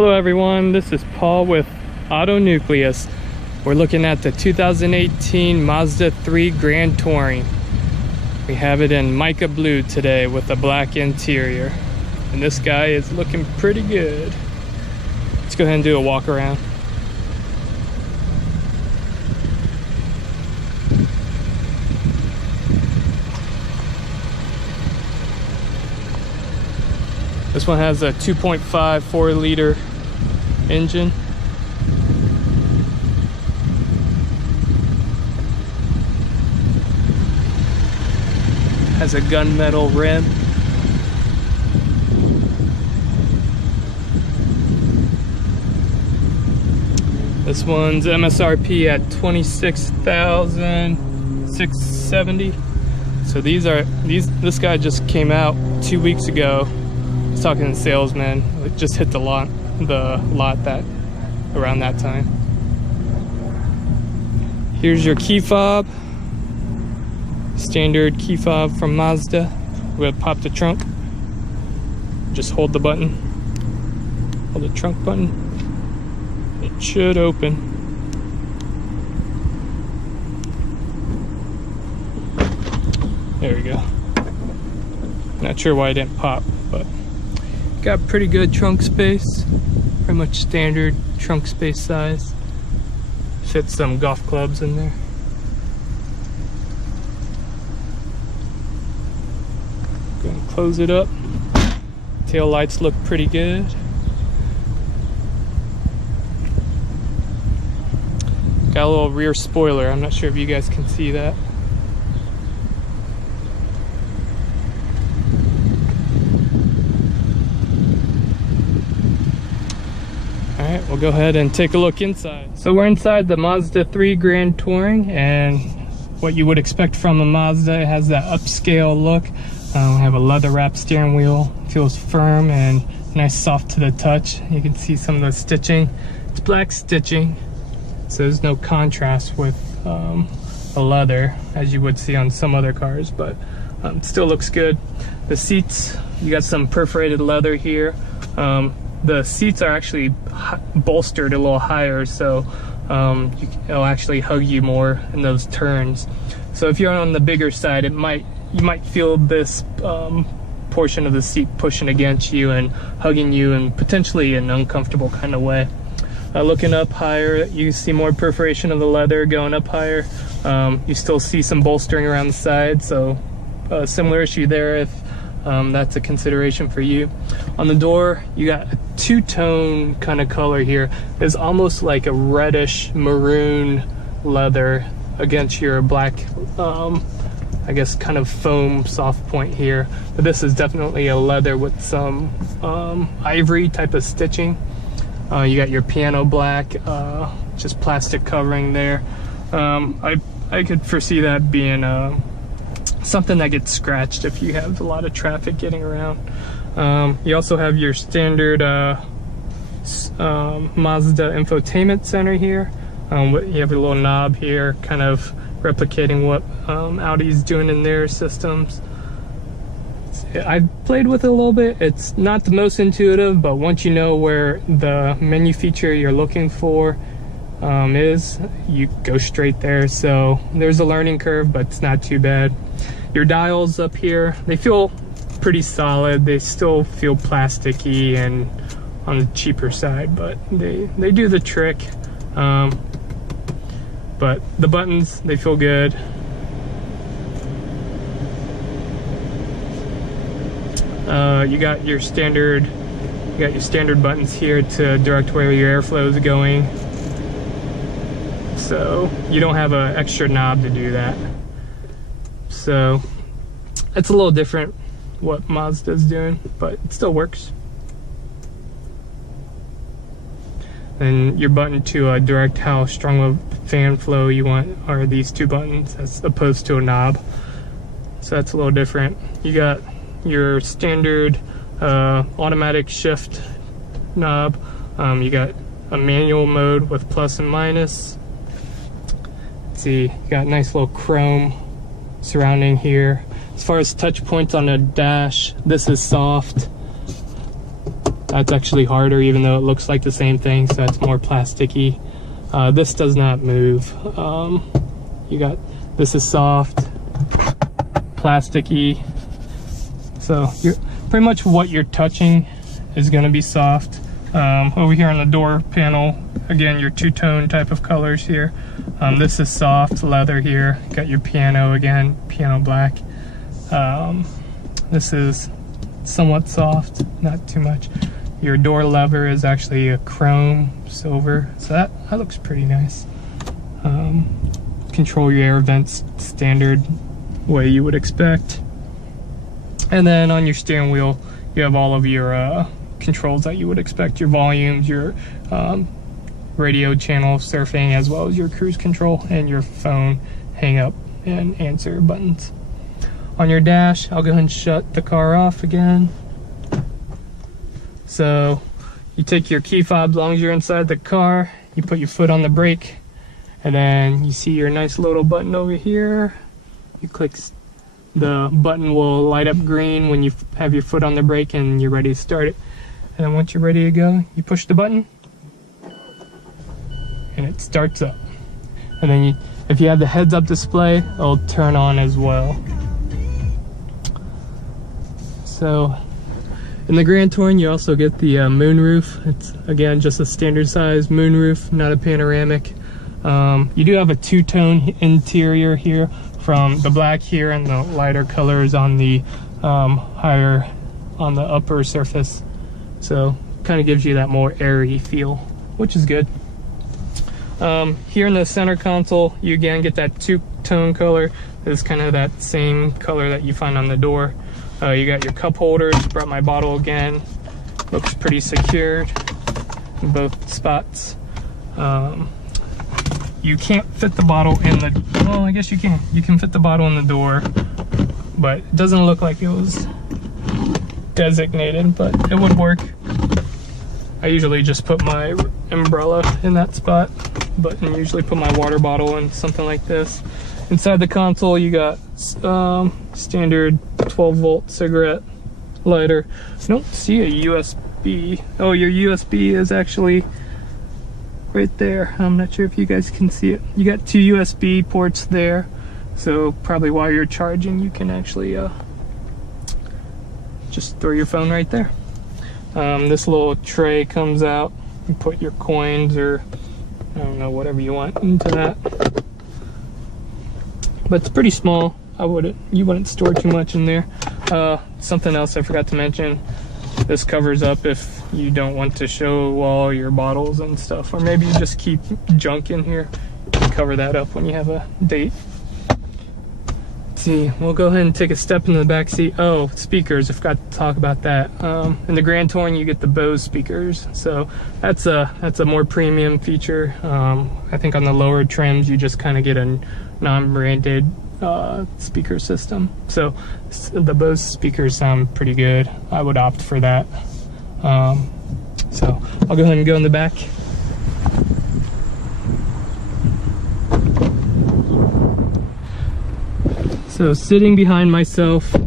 Hello everyone, this is Paul with Auto Nucleus. We're looking at the 2018 Mazda 3 Grand Touring. We have it in mica blue today with a black interior. And this guy is looking pretty good. Let's go ahead and do a walk around. This one has a 2.5 4-liter engine. Has a gunmetal rim. This one's MSRP at $26,670. So this guy just came out 2 weeks ago. I was talking to the salesman. It just hit the lot that around that time. Here's your key fob. Standard key fob from Mazda. We're gonna pop the trunk. Just hold the button. Hold the trunk button. It should open. There we go. Not sure why it didn't pop, but got pretty good trunk space. Pretty much standard trunk space size. Fit some golf clubs in there. Go and close it up. Tail lights look pretty good. Got a little rear spoiler. I'm not sure if you guys can see that. Alright, we'll go ahead and take a look inside. So we're inside the Mazda 3 Grand Touring, and what you would expect from a Mazda, it has that upscale look. We have a leather wrap steering wheel. Feels firm and nice, soft to the touch. You can see some of the stitching. It's black stitching, so there's no contrast with the leather as you would see on some other cars, but still looks good. The seats, you got some perforated leather here. The seats are actually bolstered a little higher, so it'll actually hug you more in those turns. So if you're on the bigger side, you might feel this portion of the seat pushing against you and hugging you in potentially an uncomfortable kind of way. Looking up higher, you see more perforation of the leather going up higher. You still see some bolstering around the side, so similar issue there if that's a consideration for you. On the door, you got a two-tone kind of color here. It's almost like a reddish maroon leather against your black, I guess, kind of foam soft point here. But this is definitely a leather with some ivory type of stitching. You got your piano black, just plastic covering there. I could foresee that being something that gets scratched if you have a lot of traffic getting around. You also have your standard Mazda infotainment center here. You have a little knob here, kind of replicating what Audi's doing in their systems. I've played with it a little bit. It's not the most intuitive, but once you know where the menu feature you're looking for is, you go straight there. So there's a learning curve, but it's not too bad. Your dials up here, they feel pretty solid. They still feel plasticky and on the cheaper side, but they do the trick. But the buttons, they feel good. You got your standard buttons here to direct where your airflow is going. So you don't have an extra knob to do that. So it's a little different what Mazda's doing, but it still works. And your button to direct how strong of fan flow you want are these two buttons as opposed to a knob. So that's a little different. You got your standard automatic shift knob. You got a manual mode with plus and minus. Let's see, you got nice little chrome surrounding here. As far as touch points on the dash, this is soft. That's actually harder, even though it looks like the same thing, so it's more plasticky. This does not move. This is soft, plasticky. So pretty much what you're touching is going to be soft. Over here on the door panel, again, your two-tone type of colors here. This is soft leather here. Got your piano again, piano black. This is somewhat soft, not too much. Your door lever is actually a chrome silver, so that looks pretty nice. Control your air vents standard way you would expect. And then on your steering wheel, you have all of your controls that you would expect, your volumes, your radio channel surfing, as well as your cruise control and your phone hang up and answer buttons. On your dash, I'll go ahead and shut the car off again. So you take your key fob as long as you're inside the car, you put your foot on the brake, and then you see your nice little button over here. You click, the button will light up green when you have your foot on the brake and you're ready to start it. And then once you're ready to go, you push the button and it starts up. And then if you have the heads-up display, it'll turn on as well. So in the Grand Touring, you also get the moonroof. It's again just a standard size moonroof, not a panoramic. You do have a two-tone interior here, from the black here and the lighter colors on the on the upper surface. So kind of gives you that more airy feel, which is good. Here in the center console, you again get that two-tone color. It's kind of that same color that you find on the door. You got your cup holders. Brought my bottle again. Looks pretty secured in both spots. You can't fit the bottle in the, well, I guess you can. You can fit the bottle in the door, but it doesn't look like it was designated, but it would work. I usually just put my umbrella in that spot, but I usually put my water bottle in something like this. Inside the console, you got standard 12-volt cigarette lighter. I don't see a USB. Oh, your USB is actually right there. I'm not sure if you guys can see it. You got two USB ports there, so probably while you're charging, you can actually just throw your phone right there. This little tray comes out. You put your coins, or I don't know, whatever you want into that. But it's pretty small. You wouldn't store too much in there. Something else I forgot to mention. This covers up if you don't want to show all your bottles and stuff, or maybe you just keep junk in here. You can cover that up when you have a date. Let's see, we'll go ahead and take a step into the back seat. Oh, speakers, I forgot to talk about that. In the Grand Touring, you get the Bose speakers, so that's a more premium feature. I think on the lower trims, you just kind of get a non-branded speaker system. So the Bose speakers sound pretty good. I would opt for that. So I'll go ahead and go in the back. So sitting behind myself, I'll go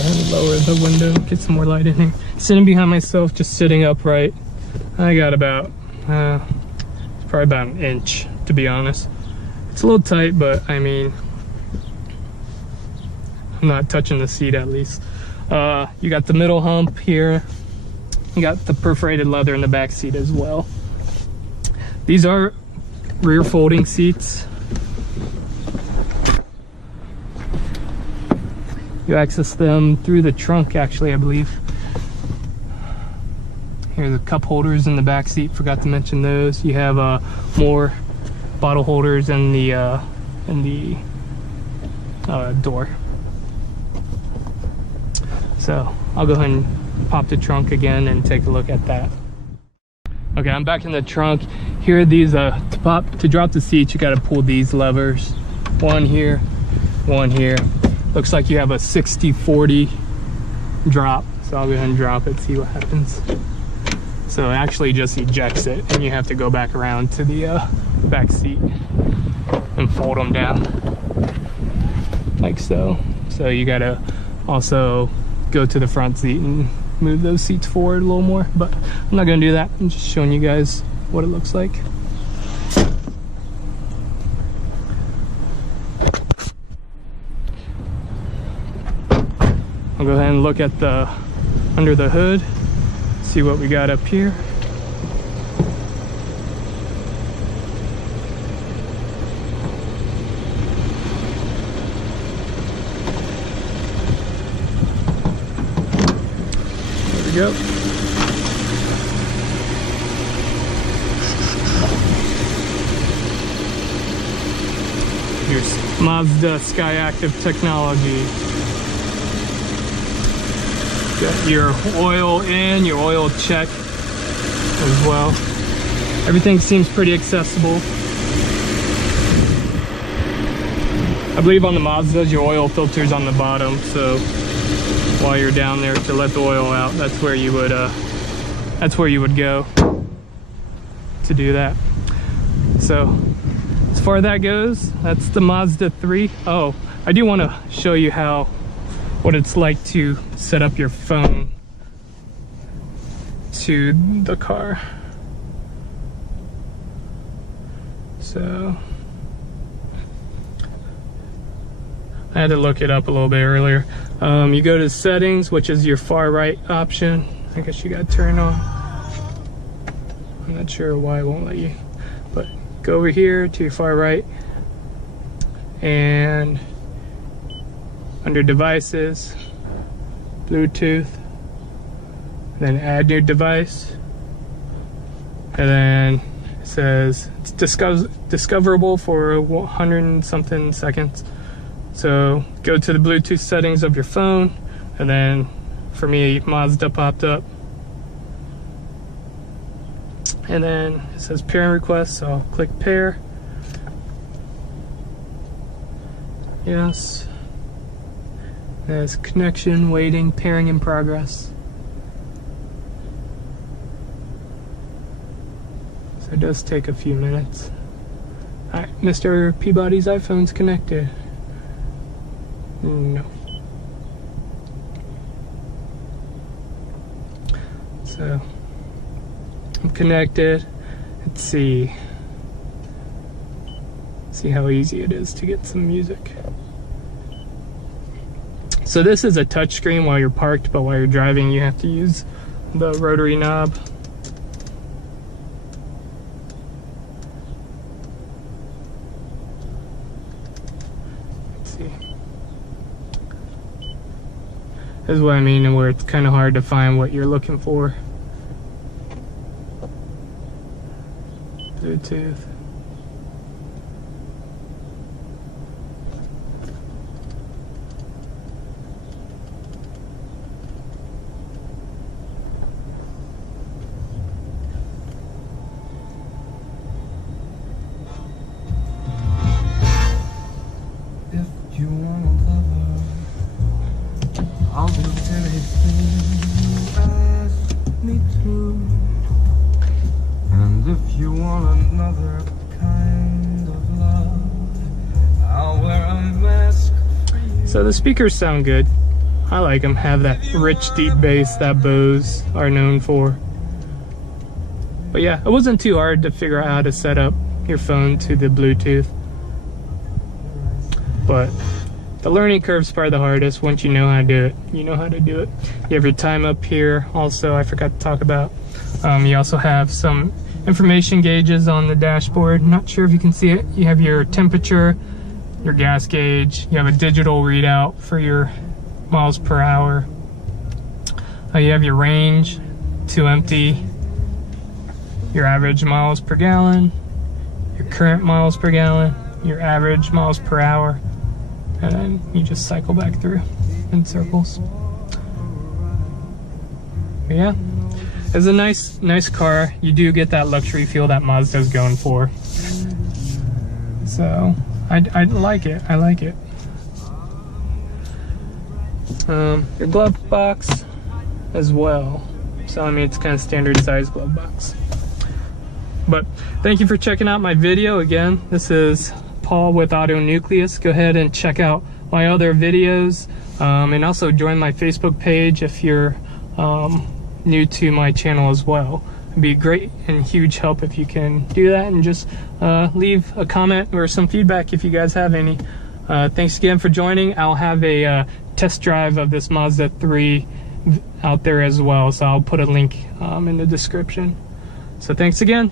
ahead and lower the window, get some more light in here. Sitting behind myself, just sitting upright, I got about, probably about an inch, to be honest. It's a little tight, but I mean, I'm not touching the seat at least. You got the middle hump here. You got the perforated leather in the back seat as well. These are rear folding seats. You access them through the trunk, actually, I believe. Here are the cup holders in the back seat. Forgot to mention those. You have more bottle holders in the door. So I'll go ahead and pop the trunk again and take a look at that. Okay, I'm back in the trunk. Here are these to drop the seats, you got to pull these levers. One here, one here. Looks like you have a 60-40 drop. So I'll go ahead and drop it, see what happens. So it actually just ejects it, and you have to go back around to the back seat and fold them down like so. So you gotta also go to the front seat and move those seats forward a little more, but I'm not gonna do that. I'm just showing you guys what it looks like. I'll go ahead and look at the under the hood, see what we got up here. There we go. Here's Mazda Sky Active technology. Got your oil in, your oil check as well. Everything seems pretty accessible. I believe on the Mazdas your oil filter's on the bottom, so while you're down there to let the oil out, that's where you would go to do that. So as far as that goes, that's the Mazda 3. Oh, I do want to show you what it's like to set up your phone to the car. So I had to look it up a little bit earlier. You go to settings, which is your far right option. I guess you got to turn on. I'm not sure why it won't let you, but go over here to your far right, and under devices, Bluetooth, then add new device, and then it says it's discoverable for 100 and something seconds. So go to the Bluetooth settings of your phone, and then for me Mazda popped up, and then it says pairing request, so I'll click pair. Yes. There's connection, waiting, pairing in progress. So it does take a few minutes. Alright, Mr. Peabody's iPhone's connected. No. So I'm connected. Let's see how easy it is to get some music. So this is a touchscreen while you're parked, but while you're driving you have to use the rotary knob. Let's see. This is what I mean, and where it's kind of hard to find what you're looking for. Bluetooth. So the speakers sound good. I like them. Have that rich deep bass that Bose are known for. But yeah, it wasn't too hard to figure out how to set up your phone to the Bluetooth. But the learning curve's probably the hardest. Once you know how to do it, you know how to do it. You have your time up here. Also, I forgot to talk about, you also have some information gauges on the dashboard. Not sure if you can see it. You have your temperature, your gas gauge, you have a digital readout for your miles per hour. You have your range to empty, your average miles per gallon, your current miles per gallon, your average miles per hour, and then you just cycle back through in circles. But yeah, it's a nice car. You do get that luxury feel that Mazda's going for. So I like it. I like it. Your glove box as well. So I mean, it's kind of standard size glove box. But thank you for checking out my video. Again, this is Paul with Auto Nucleus. Go ahead and check out my other videos, and also join my Facebook page if you're new to my channel as well. It'd be great and huge help if you can do that, and just leave a comment or some feedback if you guys have any. Thanks again for joining. I'll have a test drive of this Mazda 3 out there as well, so I'll put a link in the description. So thanks again.